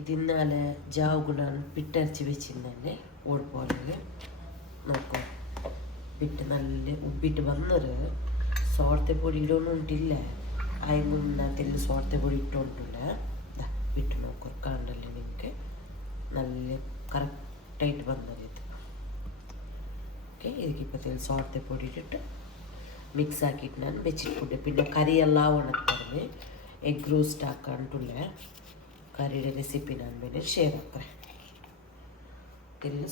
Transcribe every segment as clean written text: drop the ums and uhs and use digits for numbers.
ഇതിന്നാലെ ജാവുಗುണാണ് പിട്ടരച്ച് വെച്ചിരുന്നെ ഓടിപ്പോലെ നോക്കൂ ಬಿಟ್ಟು നല്ല ഉപ്പിട്ട് വന്നത് സോർത്തെ പൊടി ഇടൊന്നുണ്ടില്ല അതിന് അതിൽ സോർത്തെ പൊടി ഇട്ടുകൊണ്ടില്ല ഇട്ട് നോക്കൂ കാണണ്ടല്ലേ നിങ്ങൾക്ക് നല്ല കറക്റ്റായിട്ട് വന്നത് ഇത് ഓക്കെ ಇದಕ್ಕಿಪ್ಪತ್ತೇಳು ಸೋರ್ತೆ ಪೊಡಿ ಇಟ್ಟಿಟ್ಟು ಮಿಕ್ಸ್ ಹಾಕಿಟ್ಟು ನಾನು ಬೆಚ್ಚಿಟ್ಬಿಟ್ಟೆ പിന്നെ ಕರಿಯೆಲ್ಲ ಒಣಗ್ತಾರೆ ಎಗ್ ರೋಸ್ಟ್ ಹಾಕೊಂಡುಳ್ಳ കറിയുടെ റെസിപ്പി ഞാൻ പിന്നെ ഷെയർ ആക്കാം തെല്ല്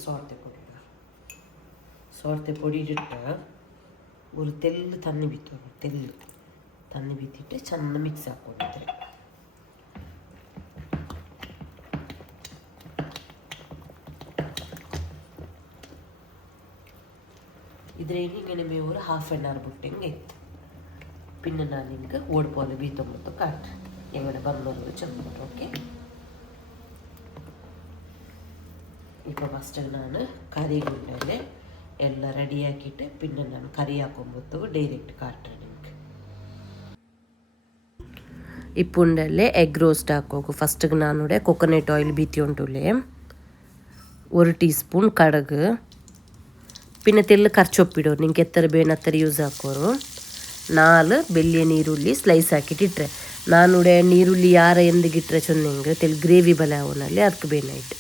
സോർത്തെ പൊടി ഇട്ടിട്ട് ഒരു തെല്ല് തന്നി ಬಿತ್ತು തെല്ല് തന്നി ಬಿತ್ತಿಟ್ಟು ಚೆಂದ ಮಿಕ್ಸ್ ಹಾಕ್ಕೊಂಡಿದ್ರೆ ഇതിലേക്ക് ഇങ്ങനെ ഒരു ഹാഫ് ആൻ അവർ ಬಿಟ್ಟಂಗೆ ಇತ್ತು പിന്നെ ഞാൻ നിങ്ങൾക്ക് ഓടിപ്പോലെ ബീത്തുമ്പോൾ കാട്ട് എവിടെ ಬಂದವರು ಚೆಂದ ಓಕೆ ഇപ്പോൾ ಫಸ್ಟ್ ನಾನು ಕರಿಗುಂಡಲ್ಲಿ ಎಲ್ಲ ರೆಡಿ ಹಾಕಿಟ್ಟು പിന്നെ ನಾನು ಕರಿ ಹಾಕೊಂಬತ್ತು ಡೈರೆಕ್ಟ್ ಕಾಟ್ರೆ ನಿಮಗೆ ഇപ്പുണ്ടല്ലേ എഗ് റോസ്റ്റ് ആക്കോക്കു ഫസ്റ്റ് നാനൂടെ കൊക്കനട്ട് ഓയിൽ ബീത്തി ഉണ്ടല്ലേ 1 ടീസ്പൂൺ കടുക് പിന്നെ തെല്ല് കർച്ചൊപ്പിടോ നിങ്ങൾക്ക് എത്ര ಬೇಕೋ അത്ര യൂസ് ಹಾಕೋರು 4 ಬೆಳ್ಳಿಯ ನೀರುಳ್ಳಿ ಸ್ಲೈಸ್ ಹಾಕಿಟ್ಟಿಟ್ರೆ ನಾನೂಡೆ ನೀರುಳ್ಳಿ ಯಾರ ಎಂದಿಗಿಟ್ರೆ ಚೊನ್ನೆಂಗೆ ತೆಲ್ ಗ್ರೇವಿ ಬಲ ಅವನಲ್ಲಿ ಅದಕ್ಕೆ ಬೇನಾಯ್ತು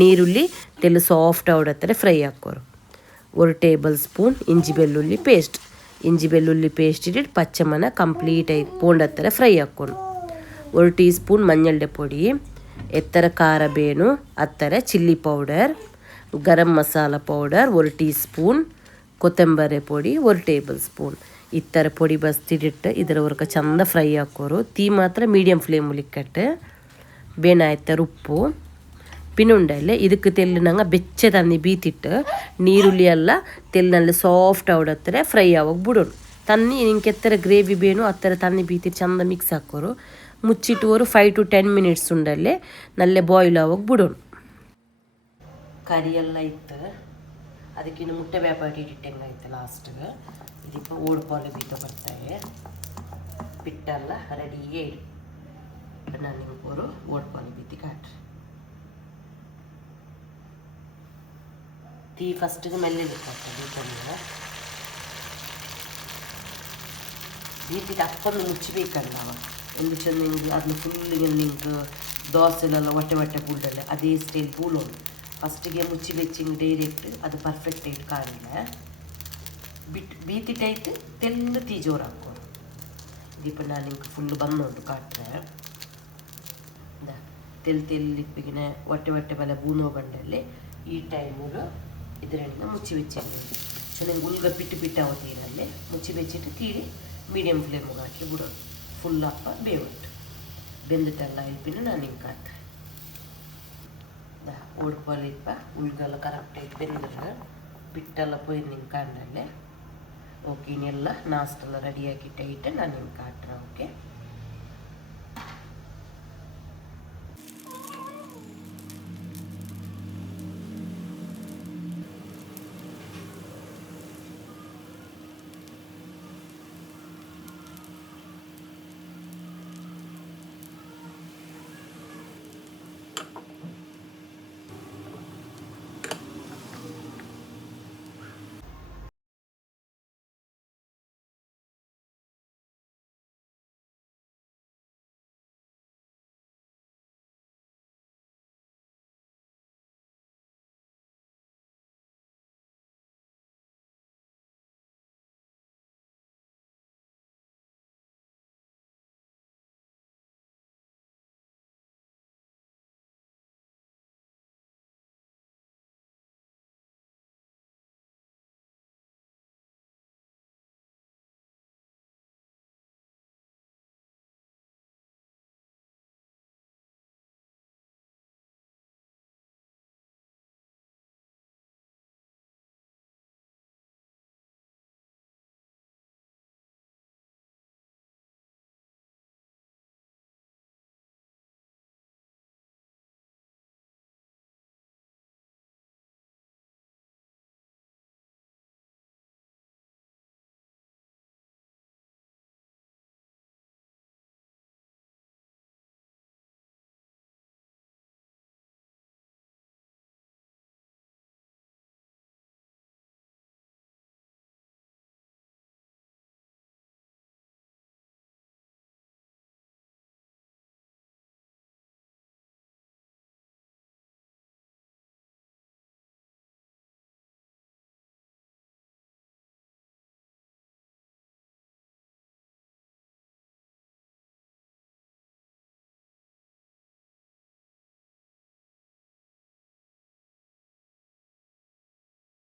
ನೀರುಳ್ಳಿ ತೆಲ್ಲು ಸಾಫ್ಟ್ ಅವಡತ್ತರ ಫ್ರೈ ಹಾಕೋರು 1 ಟೇಬಲ್ ಸ್ಪೂನ್ ಇಂಜಿ ಬೆಳ್ಳುಳ್ಳಿ ಪೇಸ್ಟ್ ಇಟ್ಟಿಟ್ಟು ಪಚ್ಚಮನ ಕಂಪ್ಲೀಟ್ ಆಗಿ ಪೋಂಡತ್ತರ ಫ್ರೈ ಹಾಕೋನು 1 ಟೀಸ್ಪೂನ್ ಮಂಜಳ್ಳೆ ಪೊಡಿ ಎತ್ತರ ಖಾರ ಬೇನು ಅತ್ತರ chilli powder garam masala powder 1 teaspoon ಕೊತ್ತಂಬರಿ ಪೊಡಿ 1 ಟೇಬಲ್ ಸ್ಪೂನ್ ಇತ್ತರ ಪೊಡಿ ಬಸ್ತಿಟ್ಟು ಇದರವರೆಗೆ ಚಂದ ಫ್ರೈ ಹಾಕೋರು തീ ಮಾತ್ರ ಮೀಡಿಯಂ ಫ್ಲೇಮಲ್ಲಿ ಇಕ್ಕಟ್ಟು ಬೇನಾಯ್ತರ ಉಪ್ಪು പിന്നെ ഉണ്ടല്ലേ ಇದಕ್ಕೆ ತೆಲ್ಲು ನಂಗೆ ಬೆಚ್ಚ ತನ್ನಿ ಬೀತಿಟ್ಟು ನೀರುಳ್ಳಿ ಎಲ್ಲ ತೆಲ್ಲಿನಲ್ಲಿ ಸಾಫ್ಟ್ ಅವಡತ್ತರ ಫ್ರೈ ಆಗೋಗಿ ಬಿಡೋಣ ತನ್ನಿ ನಿಂಗೆ ಎತ್ತರ ಗ್ರೇವಿ ಬೇನು ಅತ್ತರ ತನ್ನಿ ಬೀತಿಟ್ಟು ಚಂದ ಮಿಕ್ಸ್ ಹಾಕೋರು ಮುಚ್ಚಿಟ್ಟು ഒരു 5 to 10 ಮಿನಿಟ್ಸ್ ಉಂಡಲ್ಲೇ ನಲ್ಲೇ ಬಾಯ್ಲ್ ಆಗೋಗಿ ಬಿಡೋಣ ಕರಿಯೆಲ್ಲ ಇತ್ತು ಅದಕ್ಕಿನ್ನು ಮುಟ್ಟೆ ವ್ಯಾಪಾರ ಇಟ್ಟಿಟ್ಟಂಗಾಯ್ತು ಲಾಸ್ಟ್ಗೆ ഇതിപ്പോൾ ഓടിപ്പോലെ ബീത്ത് ಬರ್ತಾವೆ പിട്ടെಲ್ಲ ರೆಡಿಯೇ ಇಡು ನಾನು ನಿಮ್ಗೆ ഒരു ಓಡಿಪ್പോലെ ಬೀತಿ ಕಾಟ್ರಿ തീ ഫസ്റ്റ് മെല്ലെ നിൽക്കട്ടെ ബീത്തല്ല ബീത്തിട്ട് അപ്പൊന്ന് മുച്ചിಬೇಕಲ್ಲ ಎಂದು ಚೆಂದ ಅದನ್ನ ಫುಲ್ ನಿಂಗೆ ದೋಸೆಲೆಲ್ಲ ಹೊಟ್ಟೆ ಪೂಲ್ಡಲ್ಲ ಅದೇ ಸ್ಟೈಲ್ ಪೂಲೋನು ಫಸ್ಟಿಗೆ ಮುಚ್ಚಿ ಬೆಚ್ಚಿಂಗ್ ಡೈರೆಕ್ಟ್ ಅದು ಪರ್ಫೆಕ್ಟ್ ಆയിട്ട് ಕಾಣಿಲ್ಲ ಬಿಟ್ಟು ಬೀತಿಟ್ಟಾಯ್ತು ತೆಲ್ಲು തീ ಜೋರು ಹಾಕೋರು ഇതിപ്പോൾ ഞാൻ നിങ്ങൾക്ക് ഫുള്ള് ಬಂದುಂಟು ಕಾಟ್ರೆ ತೆಲ್ಲಿಪ್ಪಿಗೆ ಹೊಟ್ಟೆ ಬಲ ಬೂನೋ ಬಂಡಲ್ಲಿ ಈ ಟೈಮಲ್ಲಿ ಇದರಿಂದ ಮುಚ್ಚಿ ಬೆಚ್ಚಿಂಗ್ ಚೆನ್ನಾಗಿ ಉಲ್ಗ ಪಿಟ್ಟು ಆಗೋತೀರಲ್ಲಿ ಮುಚ್ಚಿ ಬೆಚ್ಚಿಟ್ಟು ತೀರಿ ಮೀಡಿಯಂ ಫ್ಲೇಮಿಗೆ ಹಾಕಿ ಬಿಡೋದು ಫುಲ್ ಅಪ್ಪ ಬೇವಿಟ್ಟು ಬೆಂದಿಟ್ಟೆಲ್ಲ ಇಪ್ಪಿನ ನಾನು ಹಿಂಗೆ ಕಾಟ್ರೆ ಓಡ್ಪೋಲೆ ಇಪ್ಪ ಉಳ್ಗೆಲ್ಲ ಕರೆಕ್ಟಾಗಿ ಬೆಂದ್ರೆ ಬಿಟ್ಟೆಲ್ಲ ಪೊಯ್ದು ನಿಂಗೆ ಕಾಂಡಲ್ಲೇ ಓಕೆ ಇನ್ನೆಲ್ಲ ನಾಷ್ಟೆಲ್ಲ ರೆಡಿಯಾಗಿಟ್ಟು ನಾನು ನಿಮ್ಗೆ ಕಾಟ್ರೆ ಓಕೆ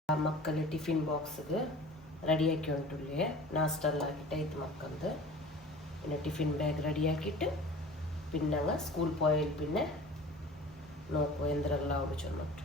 ಮಕ್ಕಳ ಟಿಫಿನ್ ಬಾಕ್ಸ್ಗೆ ರೆಡಿಯಾಕಿ ಉಂಟುಲ್ಲಿ ನಾಷ್ಟೆಲ್ಲ ಹಾಕಿಟ್ಟೈತೆ ಮಕ್ಕಳದು പിന്നെ ಟಿಫಿನ್ ಬ್ಯಾಗ್ റെഡിയാക്കിയിട്ട് പിന്നെ അങ്ങ് സ്കൂൾ പോയാൽ പിന്നെ നോക്കും എന്തെല്ലാം അവിടെ ചെന്നിട്ട്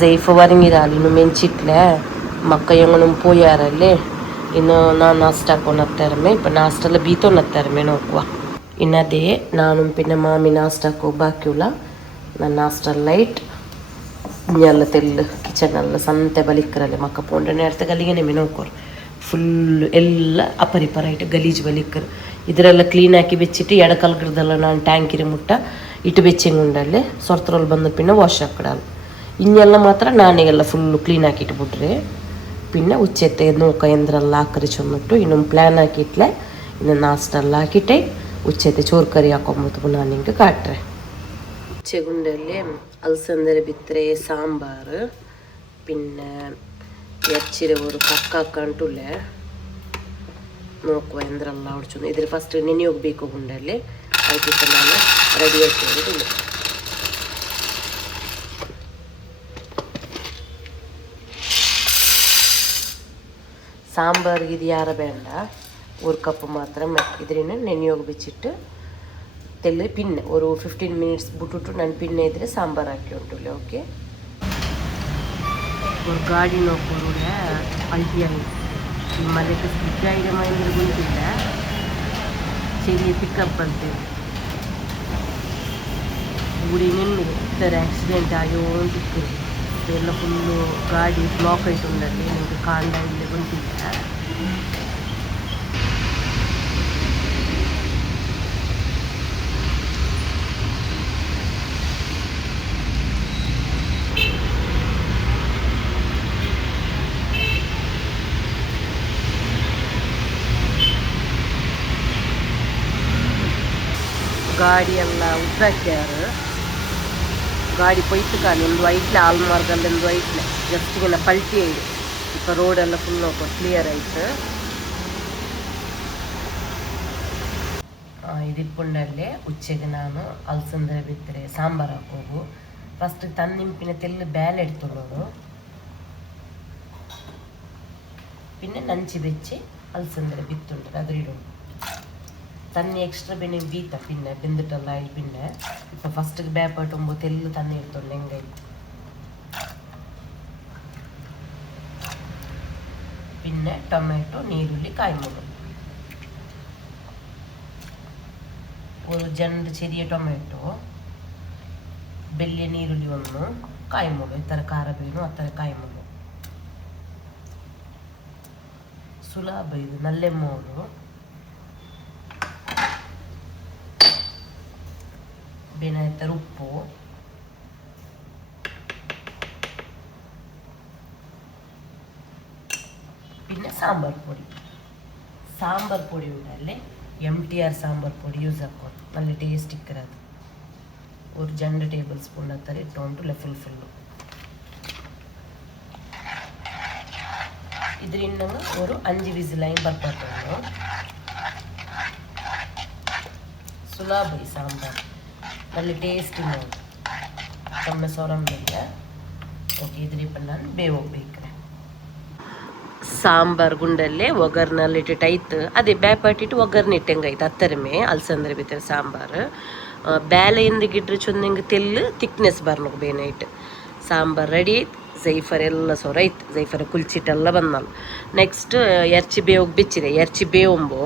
ജെയ്ഫ് പറഞ്ഞിരാలి ഇನ್ನು ಮೆಂಚಿಟ್ಲೆ ಮಕ್ಕ ಎಂಗನು ಪೋಯಾರಲ್ಲಿ ಇನ್ನು ನಾನು ನಾಷ್ಟ ಹಾಕೊಂಡು ಹತ್ತಾರಮೆ ಇಪ್ಪ ನಾಷ್ಟೆಲ್ಲ ಬೀತೊಂದು ಹತ್ತಾರಮೆ ನೋಕುವ ಇನ್ನದೇ ನಾನು ಪಿನ್ನ ಮಾಮಿ ನಾಷ್ಟ ಹಾಕೋ ಬಾಕಿಯುಲ್ಲ ನನ್ನ ನಾಷ್ಟ ಲೈಟ್ ಎಲ್ಲ ತೆಲ್ಲು ಕಿಚನೆಲ್ಲ ಸಂತೆ ಬಲಿಕ್ಕರಲ್ಲಿ ಮಕ್ಕ ಪೋಂಡ നേരത്തെ ಗಲಿಗೆನೆ ಮೆ ನೋಕೋರು ಫುಲ್ ಎಲ್ಲ ಅಪರಿಪರ ಗಲೀಜು ಬಲಿಕ್ಕರು ಇದರೆಲ್ಲ ಕ್ಲೀನ್ ಹಾಕಿ ಬೆಚ್ಚಿಟ್ಟು ಎಡಕಲ್ಗಿಡ್ದಲ್ಲ ನಾನು ಟ್ಯಾಂಕಿರಿ ಮುಟ್ಟ ಇಟ್ಟು ಬೆಚ್ಚಿಂಗುಂಡಲ್ಲಿ ಸೊರ್ತರಲ್ಲಿ ಬಂದ ಪಿನ್ನ ವಾಶ್ ಹಾಕಡಲ್ಲ ಇನ್ನೆಲ್ಲ ಮಾತ್ರ ನಾನೆಲ್ಲ ಫುಲ್ಲು ಕ್ಲೀನ್ ಹಾಕಿಟ್ಬಿಟ್ರೆ പിന്നെ ഉച്ചത്തെ നോക്ക എന്തെല്ലാം ആക്കറി ചൊന്നിട്ടു ಇನ್ನೊಂದು ಪ್ಲ್ಯಾನ್ ಹಾಕಿಟ್ಲೆ ಇನ್ನು ನಾಷ್ಟೆಲ್ಲ ಹಾಕಿಟ್ಟೆ ಉಚ್ಚತೆ ಚೋರು ಕರಿ ಹಾಕೊಂಬತ್ತು ನಾನು ನಿಂಗೆ ಕಾಟ್ರೆ ഉച്ചಗುಂಡಲ್ಲಿ ಅಲಸಂದರೆ ಬಿತ್ತರೆ ಸಾಂಬಾರು പിന്നെ ಎರ್ಚಿರೆ ഒരു ಕಕ್ಕಾಕಂಟುಲೆ നോക്കുക എന്തെല്ലാം ಹೊಡ್ಚು ಇದ್ರ ಫಸ್ಟ್ ನೆನೆ ಹೋಗ್ಬೇಕು ಗುಂಡಲ್ಲಿ ಅದಕ್ಕೆ ನಾನು ರೆಡಿ ಹಾಕಿಕೊಂಡು സാമ്പാർക്ക് ഇത് യാറെ വേണ്ട ഒരു കപ്പ് മാത്രം ഇതിന് നെഞ്ഞോഗ് വെച്ചിട്ട് തെല്ല് പിന്നെ ഒരു 15 minutes ಬಿಟ್ಟಿಟ್ಟು ನಾನು പിന്നെ ಇದ್ರೆ ಸಾಂಬಾರು ಹಾಕಿ ಉಂಟುಲ್ಲ ಓಕೆ ഒരു ಗಾಡಿ നോക്കൂടെ അൾട്ടിയായി ഈ മലയ്ക്ക് സ്പിറ്റായിട്ട് ഭയങ്കര ഗുണിക്കില്ല ചെറിയ പിക്കപ്പ് ಅಂತ ಊಡಿ ನಿನ್ನೆ ಇತರ ಆಕ್ಸಿಡೆಂಟ್ ಆಯೋಂತಿತ್ತು ಎಲ್ಲ ಫುಲ್ಲು ಗಾಡಿ ಬ್ಲಾಕ್ ಆಯ್ತು ಉಂಡಲ್ಲಿ ನನಗೆ ಕಾಂಡ ಇಲ್ಲೇ ಬಂದಿಲ್ಲ ಗಾಡಿ ಎಲ್ಲ ಉದ್ದಾಕ್ಯಾರು ಗಾಡಿ ಪೊಯ್ತು ಕಾಣಿ ಒಂದು ಐಟ್ಲೆ ಆಲ್ಮಾರ್ಗಲ್ಲಿ ಒಂದು ಐಟ್ಲೆ ಜಸ್ಟ್ ಇങ്ങനെ ಪಲ್ಟಿ ಆಯ್ತು ಇಪ್ಪ ರೋಡೆಲ್ಲ ಫುಲ್ ಕ್ಲಿಯರ್ ಆಯ್ತು ಇದಿಪ್ಪುಂಡಲ್ಲೇ ಉಚ್ಚೆಗೆ ನಾನು ಅಲಸಂದರೆ ಬಿತ್ತರೆ ಸಾಂಬಾರು ಹಾಕೋದು ಫಸ್ಟ್ ತನ್ನಿಂಪಿನ ತೆಲ್ಲು ಬ್ಯಾಲೆ ಎಡ್ತುಳ್ಳೋದು പിന്നെ ನಂಚಿ ಬೆಚ್ಚಿ ಅಲಸಂದರೆ ಬಿತ್ತುಂಟು ಅದ್ರಿಡು തന്നി എക്സ്ട്രാ പിന്നെ ബീത്ത പിന്നെ ബെന്തിട്ടല്ല അതിൽ പിന്നെ ഇപ്പം ഫസ്റ്റ് ബേപ്പാട്ടുമ്പോൾ തെല്ല് തന്നെ എടുത്തോണ്ട് എങ്കായിട്ട് പിന്നെ ടൊമാറ്റോ നീരുള്ളി കായ്മുളക് ഒരു രണ്ട് ചെറിയ ടൊമാറ്റോ വലിയ നീരുള്ളി ഒന്ന് കായ്മുളക് ഇത്ര ಖಾರ ಬೇನು ಅತ್ತರ ಕಾಯ್മുളക് ಸುಲಭ ಇದು ನಲ್ಲೆಮ್ಮೋರು പിന്നെ ഇത്ര ഉപ്പു പിന്നെ സാമ്പാർ പൊടി ഉണ്ടല്ലേ MTR സാമ്പാർ പൊടി യൂസ് ആക്കും നല്ല ടേസ്റ്റ് ഇക്കറത് ഒരു 2 ടേബിൾ സ്പൂൺ അത്ര ഇട്ടുകൊണ്ട് ഫുള്ളു ಇದರಿಂದ ഒരു 5 വിസിലായി ಬರ್ಪಟ್ಟು ಸುಲಭ ಈ ಸಾಂಬಾರು നല്ല ಟೇಸ್ಟ್ ಕಮ್ಮಿ ಸೊರಂಬಿಲ್ಲ ಓಕೆ ಇದ್ರಿಪ್ಪ ನಾನು ಬೇಯೋಗ್ಬೇಕು ಸಾಂಬಾರು ಗುಂಡಲ್ಲೇ ಒಗ್ಗರ್ನಲ್ಲಿಟ್ಟಿಟ್ಟು ಅದೇ ಬೇಪಾಟಿಟ್ಟು ಒಗ್ಗರ್ನಿಟ್ಟಂಗಾಯ್ತು ಹತ್ತರಮೇ ಅಲಸಂದ್ರೆ ಬಿತ್ತರೆ ಸಾಂಬಾರು ಬೇಲೆಯಿಂದ ಗಿಡ್ರೆ ಚೊಂದಂಗೆ ತೆಲ್ಲು ತಿಕ್ನೆಸ್ ಬರ್ನಕ್ಕೆ ಬೇನಾಯ್ತು ಸಾಂಬಾರು ರೆಡಿ ಜೈಫರ್ ಎಲ್ಲ ಸೊರೈತು ಜೈಫರ್ ಕುಲ್ಚಿಟ್ಟೆಲ್ಲ ಬಂದಲ್ಲ ನೆಕ್ಸ್ಟ್ ಎರ್ಚಿ ಬೇಯೋಗಿ ಬಿಚ್ಚಿದೆ ಎರ್ಚಿ ಬೇಯುಂಬು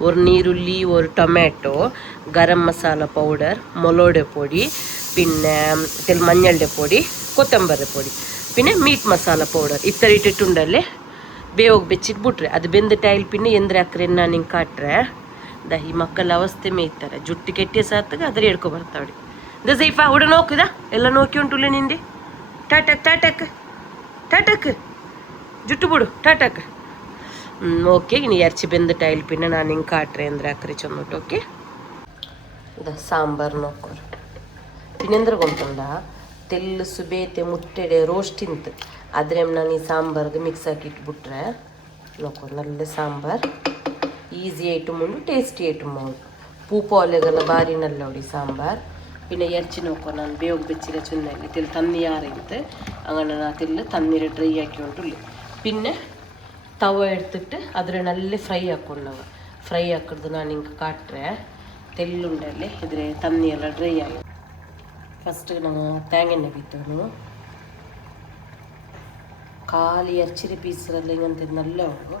ஒரு ನೀರುಳ್ಳಿ ஒரு ಟೊಮ್ಯಾಟೊ ಗರಂ ಮಸಾಲ ಪೌಡರ್ ಮೊಲೋಡೆ പൊടി പിന്നെ മഞ്ഞളുടെ പൊടി കൊത്തമ്പരി പൊടി പിന്നെ മീറ്റ് മസാല പൗഡർ ഇത്ര ഇട്ടിട്ടുണ്ടല്ലേ ಬೇಯೋಗಿ ಬೆಚ್ಚಿಟ್ಟು ಬಿಟ್ರೆ ಅದು ಬೆಂದ ಟೈಲ್ ಪಿನ್ನೆ ಎಂದ್ರೆ ಹಾಕ್ರೆ ನಾನು ಹಿಂಗೆ ಕಾಟ್ರೆ ಈ ಮಕ್ಕಳ ಅವಸ್ಥೆ ಮೇಯ್ತಾರೆ ಜುಟ್ಟು ಕೆಟ್ಟೆ ಸಾತ್ತಾಗ ಅದ್ರ ಹಿಡ್ಕೊ ಬರ್ತಾವಡಿ ಜೈಫಾ ಹುಡ ನೋಕಿದ ಎಲ್ಲ ನೋಕಿ ಉಂಟುಲ್ಲ ನಿಂದೆ ಟಾಟಕ್ ಟಾಟಕ್ ಟಾಟಕ್ ಜುಟ್ಟು ಬಿಡು ಟಾಟಕ್ ಓಕೆ ಇನ್ನು ಎರ್ಚಿ ಬೆಂದ ಟೈಲ್ ಪಿನ್ನೆ ನಾನು ಹಿಂಗೆ ಕಾಟ್ರೆ ಅಂದರೆ ಹಾಕ್ರೆ ಚಂದಟ್ಟು ಓಕೆ ಸಾಂಬಾರು ನೋಕೋರು പിന്നെന്തര കൊണ്ടുണ്ട തെല്ല് സുബേത്തെ മുട്ടയുടെ റോസ്റ്റിന്ത് അതിരം ನಾನು ಈ ಸಾಂಬಾರ್ಗೆ ಮಿಕ್ಸ್ ಹಾಕಿಟ್ಬಿಟ್ರೆ ನೋಕೋ നല്ല ಸಾಂಬಾರ್ ಈಸಿ ಐಟಮ್ ಉಂಡು ಟೇಸ್ಟಿ ಐಟಮ್ ಉಂಡು ಪೂಪ ಒಲೆಗೆಲ್ಲ ಭಾರಿ നല്ല ಉಡಿ ಸಾಂಬಾರ್ പിന്നെ എർച്ചി നോക്കോ ನಾನು ಬೇಯೋಗಿ ಬೆಚ್ಚಿರ ಚುನ್ನಲ್ಲಿ ತೆಲ್ ತಣ್ಣಿ ಯಾರಿಂತೆ അങ്ങനെ ನಾ ತೆಲ್ಲು ತಣ್ಣೀರು ಡ್ರೈ ಹಾಕಿ ಉಂಟುಳ್ಳಿ പിന്നെ ತವ എടുത്തിട്ട് അതിൽ നല്ല ഫ്രൈ ಹಾಕೊಂಡವ ಫ್ರೈ ಹಾಕಿದ್ದು ನಾನು ಹಿಂಗೆ ಕಾಟ್ರೆ ತೆಲ್ಲುಂಡಲ್ಲಿ ಇದ್ರೆ ತಣ್ಣಿ ಎಲ್ಲ ಡ್ರೈ ಆಗಿ ಫಸ್ಟ್ ನಾನು ತೇಂಗೆಣ್ಣೆ ಬಿತ್ತವನು ಖಾಲಿ ಎರ್ಚಿರಿ ಪೀಸರಲ್ಲಿ ಹಿಂಗಂತ നല്ല ಉಂಟು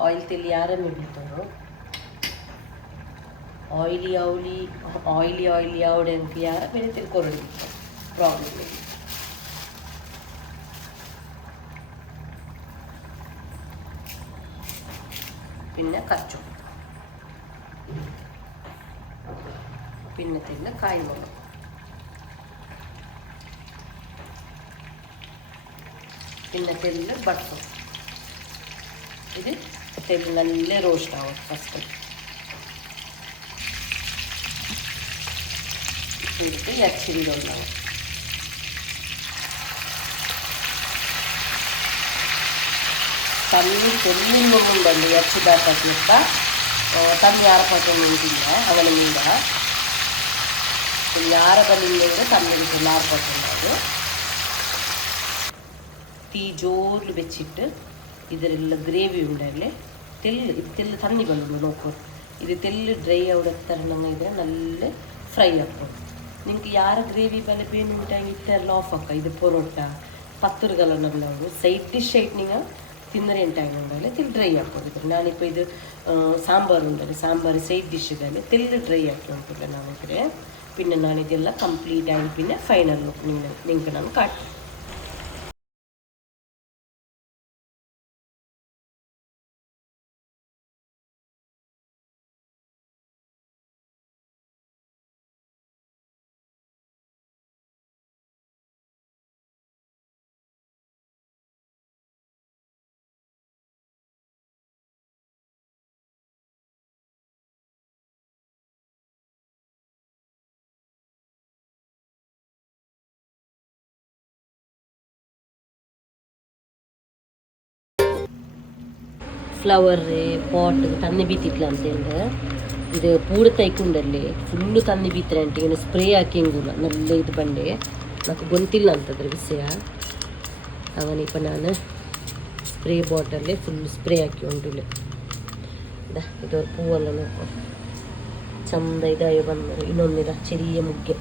ಆಯಿಲ್ ತೆಲ್ಲಿ ಯಾರನ್ನು ಬಿಡ್ತವರು ಆಯಿಲಿ ಆಯಿಲಿ ಆವಡೆ ಅಂತ ಯಾರ ಬೇರೆ ತಿಳ್ಕೊರೋದು ಪ್ರಾಬ್ಲಮ್ ಇಲ್ಲ പിന്നെ കച്ചു പിന്നെ തെല്ല് കായ്മുളക് പിന്നെ തെല്ല് ബട്ടർ ഇത് തെല്ല് നല്ല റോസ്റ്റ് ആവും ഫസ്റ്റ് എടുത്ത് ഇറച്ചിയിലുണ്ടാവും തണ്ണി തെല്ലിന്നുണ്ടല്ലോ ഇറച്ചി ബാക്കാക്കിയപ്പ തണ്ണി ആറപ്പാട്ടൊന്നുമില്ല അങ്ങനെയില്ല ಯಾರ ಬಲ್ಲಿಂದ ತಣ್ಣಗೆ ಆರ್ಪಟ್ಟುಂಡದು തീ ജോറിൽ വെച്ചിട്ട് ഇതിലുള്ള ഗ്രേവി ഉണ്ടല്ലേ തെല്ല് തണ്ണികളുണ്ട് നോക്കൂ ഇത് തെല്ല് ഡ്രൈ അവിടെ തരണം ഇದ್ರೆ നല്ല ഫ്രൈ ആക്കും നിങ്ങൾക്ക് ಯಾರ ಗ್ರೇವಿ ಬಲೆ ಬೇನುಂಟಾಗಿ ಇತ್ತೆಲ್ಲ ಆಫ್ ಆಕ ಇದು ಪೊರೋಟ ಪತ್ತರುಗಳೆಲ್ಲ ಸೈಡ್ ಡಿಶ್ ಆಯ್ತು ನೀವು ತಿಂದರೆ ಎಂಟಾಗಿಲ್ಲ ತೆಲ್ ಡ್ರೈ ಹಾಕೋದಿದ್ರೆ ನಾನಿപ്പോൾ ಇದು ಸಾಂಬಾರು ಉಂಟಲ್ಲ ಸಾಂಬಾರು ಸೈಡ್ ಡಿಶ್ಶಿಗಲ್ಲಿ ತೆಲ್ಲು ಡ್ರೈ ಹಾಕಿ ಉಂಟಿಲ್ಲ ನಾನಿದ್ರೆ പിന്നെ ഞാനിതെല്ലാം കംപ്ലീറ്റ് ആയി പിന്നെ ഫൈനൽ ലുക്ക് നിങ്ങൾക്ക് ഞാൻ കാട്ടി ഫ്ലവർ പോട്ട് തന്നി ബീത്തിട്ടില്ല ಅಂತೇಳಿ ಇದು ಪೂಡ ತೈಕೊಂಡಲ್ಲಿ ಫುಲ್ಲು ತನ್ನಿ ಬೀತ್ರೆ ಅಂತ ಏನು ಸ್ಪ್ರೇ ಹಾಕಿಂಗಿಲ್ಲ നല്ല ಇದು ಬಂಡೆ నాకు ಗೊತ್ತಿಲ್ಲ ಅಂತಂದ್ರೆ ವಿಷಯ ಅವನಿಪ್ಪ ನಾನು ಸ್ಪ್ರೇ ಬಾಟಲ್ಲಿ ಫುಲ್ ಸ್ಪ್ರೇ ಹಾಕಿ ಉಂಟುಲೆ ಇದವ್ರ ಪೂವೆಲ್ಲ ನೋಕೊ ಚಂದ ಇದಾಗಿ ಬಂದರು ಇನ್ನೊಂದಿದ ಚೆರಿಯ ಮುಗ್ಗೆ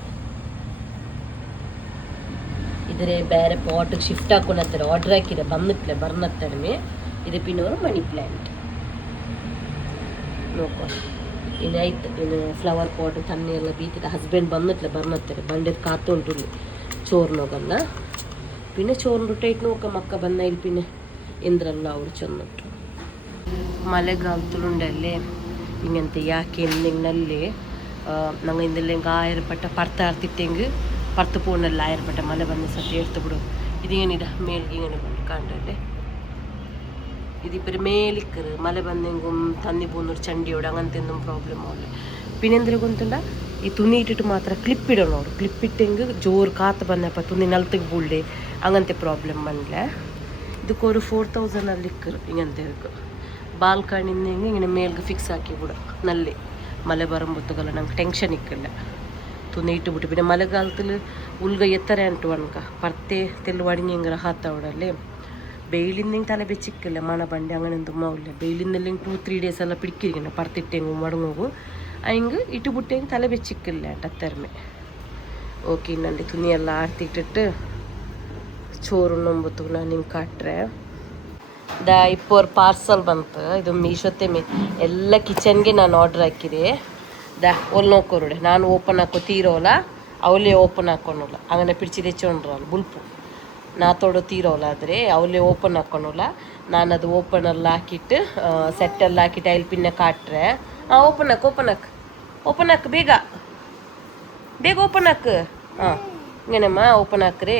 ಇದ್ರೆ ಬೇರೆ ಪಾಟಿಗೆ ಶಿಫ್ಟ್ ಹಾಕೊಂಡತ್ತಾರೆ ಆರ್ಡ್ರ್ ಹಾಕಿದೆ ಬಂದಿಟ್ಲೆ ಬರ್ನತ್ತರಮೆ ಇದು ಪಿನ್ನವರು ಮನಿ ಪ್ಲ್ಯಾಂಟ್ ನೋಕೊ ಇದಾಯ್ತು ಇನ್ನು ಫ್ಲವರ್ ಪಾಟ್ ತಣ್ಣಿ ಎಲ್ಲ ಬೀತಿದೆ ಹಸ್ಬೆಂಡ್ ಬಂದಿಟ್ಲೆ ಬರ್ನತ್ತಾರೆ ಬಂಡಿದ್ದು ಕಾತು ಉಂಟು ചോറിനോകല്ല പിന്നെ ചോറിൻ്റെ ഇട്ടായിട്ട് നോക്കാം മക്ക ബന്നയിൽ പിന്നെ എന്തെല്ല അവർ ചെന്നിട്ടു മഴക്കാലത്തിലുണ്ടല്ലേ ഇങ്ങനത്തെ ಯಾಕೆ എന്തെങ്കിലല്ലേ ഞങ്ങൾ എന്തെല്ലാം ആയിരപ്പെട്ട പർത്താർത്തിട്ടെങ്കിൽ പർത്ത് പോകുന്നല്ല ആയിരപ്പെട്ട മല ಬಂದ ಸತಿ എടുത്ത് ಬಿಡು ഇതിങ്ങനെ മേൽ ഇങ്ങനെ കണ്ടല്ലേ ഇതിപ്പോൾ മേലിക്കറ് മല ಬಂದೆങ്കും തന്നി പോകുന്നൊരു ചണ്ടിയോട് അങ്ങനത്തെ ഒന്നും പ്രോബ്ലം ആവില്ല പിന്നെ എന്തെങ്കിലും ಗೊತ್ತುಂಡ ಈ ತುನಿ ಇಟ್ಟಿಟ್ಟು ಮಾತ್ರ ಕ್ಲಿಪ್ ಇಡೋ ನೋಡು ಕ್ಲಿಪ್ ಇಟ್ಟಂಗೆ ಜೋರು ಕಾತು ಬಂದಪ್ಪ ತುನಿ ನಲ್ತಿಗೆ ಬುಳ್ಳೆ ಹಂಗಂತೆ ಪ್ರಾಬ್ಲಮ್ ಬಂದ್ಲೆ ಇದಕ್ಕೆ ഒരു 4000 ഇക്കറ് ഇങ്ങനത്തെ ഇருக்கு ബാൽക്കണിന്ന് ഇങ്ങനെ മേൽക്ക് ഫിക്സ് ആക്കി കൂടെ നല്ല മല പറയുമ്പോഴത്തേക്കല്ല നമുക്ക് ടെൻഷൻ നിൽക്കില്ല തുന്നിയിട്ട് ಬಿಟ್ಟು പിന്നെ മഴക്കാലത്തിൽ ഉൾഗ എത്ര ಅಂಟು ಅನ್ಕ ಪರ್ತೆ ತೆಲ್ಲು ಒಡങ്ങിಂಗ್ರ ಹಾತಾವಡಲ್ಲೇ വെയിലിന്നെങ്കിൽ തല വെച്ചിക്കില്ല മണ പണ്ട് അങ്ങനെ എന്തുമ്മാവില്ല വെയിലിന്നെല്ലെങ്കിൽ 2-3 days എല്ലാം പിടിക്കിരിക്കണം പറുത്തിട്ടെങ്കിൽ മടങ്ങും അയെങ്കിൽ ഇട്ടുപുട്ടെങ്കിൽ തല വെച്ചിക്കില്ല അത്തരമേ ഓക്കെ ಇನ್ನಲ್ಲಿ തുണി ಎಲ್ಲ ಆರ್ತಿಟ್ಟಿಟ್ಟು ചോറുണ്ണുമ്പോഴത്തേക്ക് ನಾನು ನಿಂಗೆ ಕಾಟ್ರೆ ഇപ്പോൾ ഒരു ಪಾರ್ಸಲ್ ಬಂತು ಇದು ಮೀಶೋತೆ ಎಲ್ಲ ಕಿಚನ್ಗೆ ನಾನು ಆರ್ಡರ್ ಹಾಕಿದೆ ಒಲ್ಲಿ ನೋಕೋರುಡೆ ನಾನು ಓಪನ್ ಹಾಕೋ ತೀರೋಲ್ಲ ಅವಲೇ ಓಪನ್ ಹಾಕೋನಲ್ಲ അങ്ങനെ പിടിച്ച് തെച്ചോണ്ടല്ല ಬುಲ್ಪು ನಾತೋಡು ತೀರೋಲ್ಲ ಆದರೆ ಅವಲೇ ಓಪನ್ ಹಾಕೋನಲ್ಲ ನಾನು ಅದು ಓಪನೆಲ್ಲ ಹಾಕಿಟ್ಟು ಸೆಟ್ಟೆಲ್ಲ ಹಾಕಿಟ್ಟು ಅಲ್ಲಿ ಪಿನ್ನ ಕಾಟ್ರೆ ಓಪನ್ ಹಾಕು ಬೇಗ ಓಪನ್ ಹಾಕು ഇങ്ങനെമ്മ ഓപ്പൺ ആക്കറേ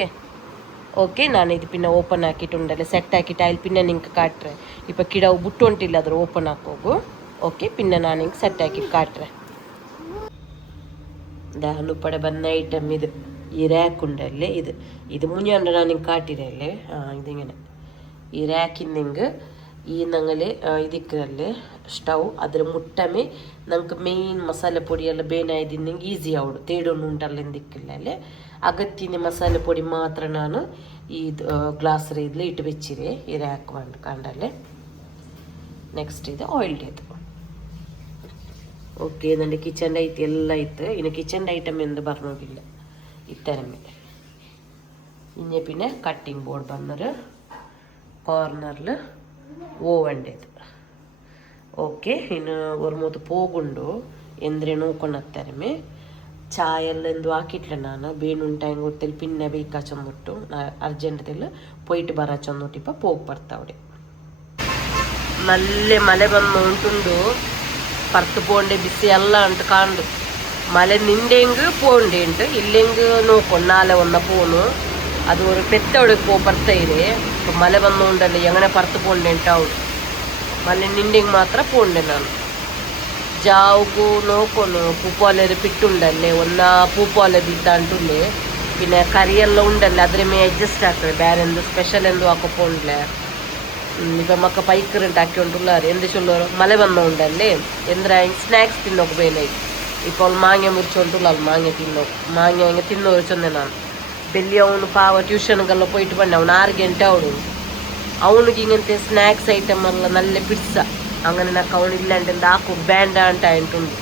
ഓക്കെ ನಾನು ಇದು ಪಿನ್ನ ಓಪನ್ ಹಾಕಿಟ್ಟುಂಡಲ್ಲ ಸೆಟ್ ಹಾಕಿಟ್ಟು ಅಲ್ಲಿ ಪಿನ್ನ ನಿಂಗೆ ಕಾಟ್ರೆ ಇಪ್ಪ ಕಿಡವು ಬುಟ್ಟು ಉಂಟಿಲ್ಲ ಅದ್ರ ಓಪನ್ ಹಾಕೋಗು ಓಕೆ ಪಿನ್ನ ನಾನು ಹಿಂಗೆ ಸೆಟ್ ಹಾಕಿಟ್ಟು ಕಾಟ್ರೆ ದಾನುಪಡೆ ಬಂದ ಐಟಮ್ ಇದು ಈ ರ್ಯಾಕ್ ಉಂಡಲ್ಲೇ ಇದು മുഞ്ഞാണ്ട് ನಾನು ಹಿಂಗೆ ಕಾಟಿರಲ್ಲೇ ഇതിങ്ങനെ ഈ ರ್ಯಾಕಿಂದ ಹಿಂಗೆ ഈ ഞങ്ങൾ ഇതിക്കല്ലേ സ്റ്റൗ ಅದರ ಮುಟ್ಟಮೆ നമുക്ക് മെയിൻ മസാല പൊടിയെല്ലാം ಬೇನಾಯ್ದಿಂದಂಗೆ ಈಸಿ ಆವಡು ತೇಡೊಂದು ಉಂಟಲ್ಲ ಎಂದಿಕ್ಕಿಲ್ಲ ಅಲ್ಲೇ ಅಗತ್ಯನ ಮಸಾಲೆ ಪೊಡಿ ಮಾತ್ರ ನಾನು ಈ ಗ್ಲಾಸ್ ಇದರಲ್ಲಿ ಇಟ್ಟು വെച്ചിരെ ಈ ರ್ಯಾಕ್ ಕಂಡಲ್ಲೇ ನೆಕ್ಸ್ಟ್ ಇದು ಆಯಿಲ್ ಇದು ಓಕೆ ನನ್ನ ಕಿಚನ್ ಐತೆ ಎಲ್ಲ ಇತ್ತು ಇನ್ನು ಕಿಚನ್ ಐಟಮ್ ಎಂದು ಬರ್ನೋಗಿಲ್ಲ ഇത്തരമേ ഇനി പിന്നെ കട്ടിംഗ് ബോർഡ് വന്നൊരു കോർണറിൽ ഓവൻ്റേത് ഓക്കെ ഇನ್ನು ഒരു ಮೂತು പോಗುಂಡು ಎಂದ್ರೆ ನೋಡ್ಕೊಂಡತ್ತರಮೇ ಚಾಯ್ ಎಲ್ಲ ಎಂದು ಹಾಕಿಟ್ಲೆ ನಾನು ಬೇನುಂಟ ಹೆಂಗೆ ಗೊತ್ತಿಲ್ಲ ಪಿನ್ನೆ ಬೇಕಾ ಚಂದ್ಬಿಟ್ಟು ಅರ್ಜೆಂಟದಲ್ಲಿ ಪೊಯ್ಟ್ ಬರ ಚಂದ್ಬಿಟ್ಟಿಪ್ಪ ಹೋಗಿ ಬರ್ತಾವಡೆ ನಲ್ಲೇ ಮಳೆ ಬಂದು ಉಂಟುಂಡು ಪರ್ತು ಪೋಂಡೆ ಬಿಸಿ ಎಲ್ಲ ಅಂಟು ಕಾಂಡು ಮಳೆ ನಿಂಡೆಂಗು ಪೋಂಡೆ ಉಂಟು ಇಲ್ಲೆಂಗು ನೋಡ್ಕೊಂಡು ನಾಳೆ ಒಂದ ಪೋನು ಅದು ഒരു പെത്തവിടെ ಬರ್ತಾ ಇದೆ ಮಳೆ ಬಂದು ಉಂಡಲ್ಲ ಎಂಗನೆ ಪರ್ತು ಪೋಂಡೆ ಉಂಟು ಅವಳು ಮಳೆ ನಿಂಡೆಂಗೆ ಮಾತ್ರ ಪೋಂಡೆ ನಾನು ജാവുകു നോക്കുന്നു പൂപ്പാലൊരു പിട്ടുണ്ടല്ലേ ഒന്നാ പൂപ്പാലದಿದ್ದ ಅಂಟುಂಡೆ പിന്നെ കറിയെല്ലാം ഉണ്ടല്ലേ അതിന് മേ അഡ്ജസ്റ്റ് ആക്കുക ಬೇರೆ എന്ത് ಸ್ಪೆಷಲ್ ಎಂದು ಹಾಕೋಪೋಂಡ್ಲೆ ഇപ്പം ಮಕ್ಕ ಪೈಕರಂಟು ಹಾಕಿಕೊಂಡುಳ್ಳಾರು ಎಂದು ಚೊಲ್ಲೋರು ಮಳೆ ಬಂದ ಉಂಡಲ್ಲಿ ಎಂದ್ರೆ ಸ್ನ್ಯಾಕ್ಸ್ ತಿನ್ನೋಕೆ ಬೇನಾಯ್ತು ഇപ്പോൾ ಅವ್ಳು ಮಾಂಗೆ ಮುರ್ಚೊಂಡುಲ್ಲ ಅಲ್ಲಿ ಮಾಂಗೆ ತಿನ್ನೋಕೆ ಮಾಂಗೆ ಹಂಗೆ ತಿನ್ನೋರು ಚಂದೆ ನಾನು ಬೆಲ್ಲಿ ಅವನು ಪಾವ ಟ್ಯೂಷನ್ಗೆಲ್ಲ പോയിട്ട് ಬಂದೆ ಅವನು 6 ಗಂಟೆ ಅವಳು ಅವನಿಗೆ ಹಿಂಗಂತೆ ಸ್ನ್ಯಾಕ್ಸ್ ಐಟಮ್ ಎಲ್ಲ നല്ല പിಡ್ಸ അങ്ങനെ నాకు അവനില്ലാണ്ട് ಹಾಕು ಬ್ಯಾಂಡ ಅಂತ ಅಂಟುಂಡು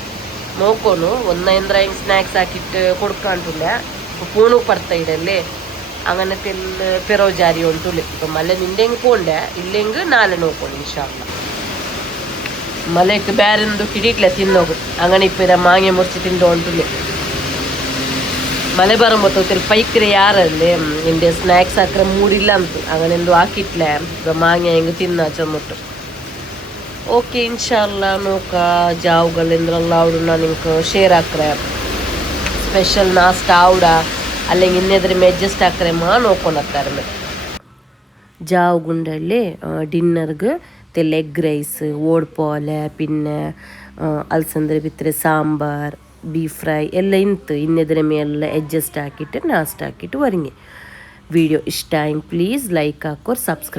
ನೋಕೋನು ಒಂದೇಂದ್ರ ಹಿಂಗೆ ಸ್ನ್ಯಾಕ್ಸ್ ಹಾಕಿಟ್ಟು ಕೊಡ್ಕಂಟುಲ್ಲ ಪೂಣಕ್ಕೆ ಬರ್ತಾ ಇಡಲ್ಲಿ അങ്ങനെ തെല്ല് പെറോജാരി ഉണ്ടുള്ളു ഇപ്പം മല നിണ്ടെങ്കിൽ പോണ്ടേ ഇല്ലെങ്കിൽ നാളെ നോക്കണം ഇൻഷാല്ല മലയ്ക്ക് ಬೇರೆಂದು ಕಿಡಿಟ್ಲೆ ತಿನ್ನೋಗು അങ്ങനെ ഇപ്പം ഇതാ മാങ്ങ മുറിച്ച് തിന്നോണ്ടുള്ളു ಮಳೆ ಬರುമ്പോತ್ತಲ್ಲಿ ಪೈಕ್ರೆ ಯಾರಲ್ಲೇ എൻ്റെ ಸ್ನ್ಯಾಕ್ಸ್ ಹಾಕ್ರೆ ಮೂಡಿಲ್ಲ ಅಂತ അങ്ങനെ ಎಂದು ಹಾಕಿಟ್ಲೆ ಈಗ ಮಾಂಗ್ಯ ಹೆಂಗೆ ತಿನ್ನ ಚಂದ್ಬಿಟ್ಟು ಓಕೆ ಇನ್ಶಾಲ್ಲ ನೋಕ ಜಾವುಗಳಿಂದ್ರಲ್ಲ ಅವಡು ನಾನು ನಿಂಗೆ ಶೇರ್ ಹಾಕ್ರೆ ಸ್ಪೆಷಲ್ ನಾಷ್ಟ ಆವಡ അല്ലെങ്കിൽ ഇന്നെതിരെ അഡ്ജസ്റ്റ് ആക്കറേമാ നോക്കൊണ്ടത്താറ് ജാവ് ഗുണ്ടല്ലേ ഡിന്നർക്ക് തെല്ല എഗ് റൈസ് ഓട്പോലെ പിന്നെ അൽസಂದ್ರೆ ಬಿತ್ತರೆ ಸಾಂಬಾರ್ ബീഫ് ഫ്രൈ ಎಲ್ಲ ಇಂತು ಇನ್ನೆದರ ಮೇಲೆ ಅಡ್ಜಸ್ಟ್ ಹಾಕಿಟ್ಟು ನಾಷ್ಟ ಹಾಕಿಟ್ಟು ವರಂಗೆ ವಿಡಿಯೋ ಇಷ್ಟ ಆಯ್ತು ಪ್ಲೀಸ್ ಲೈಕ್ ಹಾಕೋರು ಸಬ್ಸ್ಕ್ರೈಬ್